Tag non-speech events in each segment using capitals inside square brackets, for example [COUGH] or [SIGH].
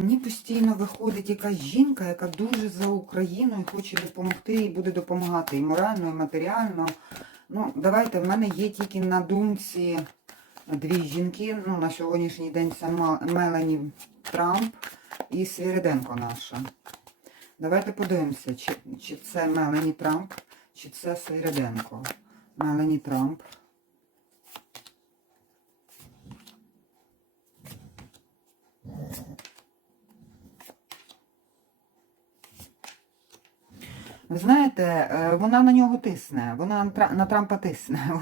Мені постійно виходить якась жінка, яка дуже за Україну і хоче допомогти, і буде допомагати і морально, і матеріально. Ну, давайте, в мене є тільки на думці дві жінки. Ну, на сьогоднішній день це Мелані Трамп і Свіриденко наша. Давайте подивимося, чи, чи це Мелані Трамп, чи це Свириденко. Мелані Трамп. Ви знаєте, е, вона на нього тисне, вона на Трампа тисне. [LAUGHS]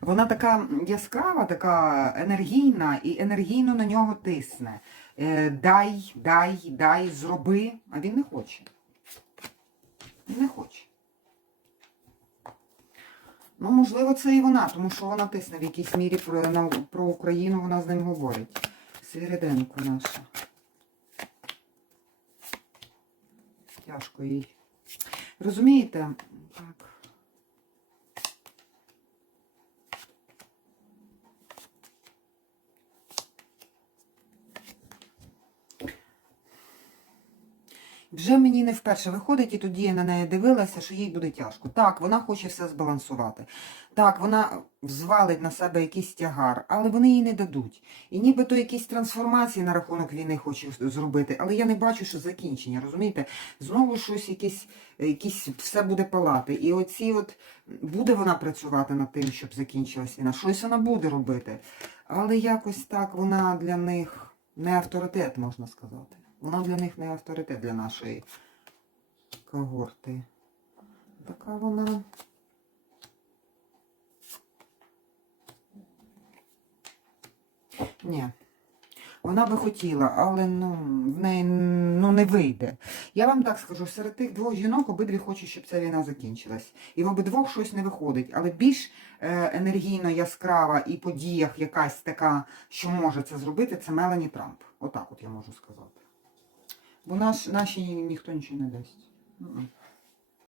Вона така яскрава, така енергійна і енергійно на нього тисне. Е, Дай, дай, дай, зроби, а він не хоче. Він не хоче. Ну, можливо, це і вона, тому що вона тисне в якійсь мірі про, на- про Україну, вона з ним говорить. Свіриденко наша. Тяжко їй. Розумієте? Так. Вже мені не вперше виходить, і тоді я на неї дивилася, що їй буде тяжко. Так, вона хоче все збалансувати. Так, вона взвалить на себе якийсь тягар, але вони їй не дадуть. І нібито якісь трансформації на рахунок війни хоче зробити, але я не бачу, що закінчення, розумієте? Знову щось якесь, якісь все буде палати. І оці от буде вона працювати над тим, щоб закінчилась війна. Щось вона буде робити. Але якось так вона для них не авторитет, можна сказати. Вона для них не авторитет для нашої когорти. Така вона. Ні. Вона би хотіла, але ну, в неї ну, не вийде. Я вам так скажу, серед тих двох жінок обидві хочуть, щоб ця війна закінчилась. І в обидвох щось не виходить. Але більш е, енергійно яскрава і по діях якась така, що може це зробити, це Мелані Трамп. Отак от я можу сказати. Бо нас, наші ніхто нічого не дасть. Мгм.